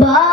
Bye.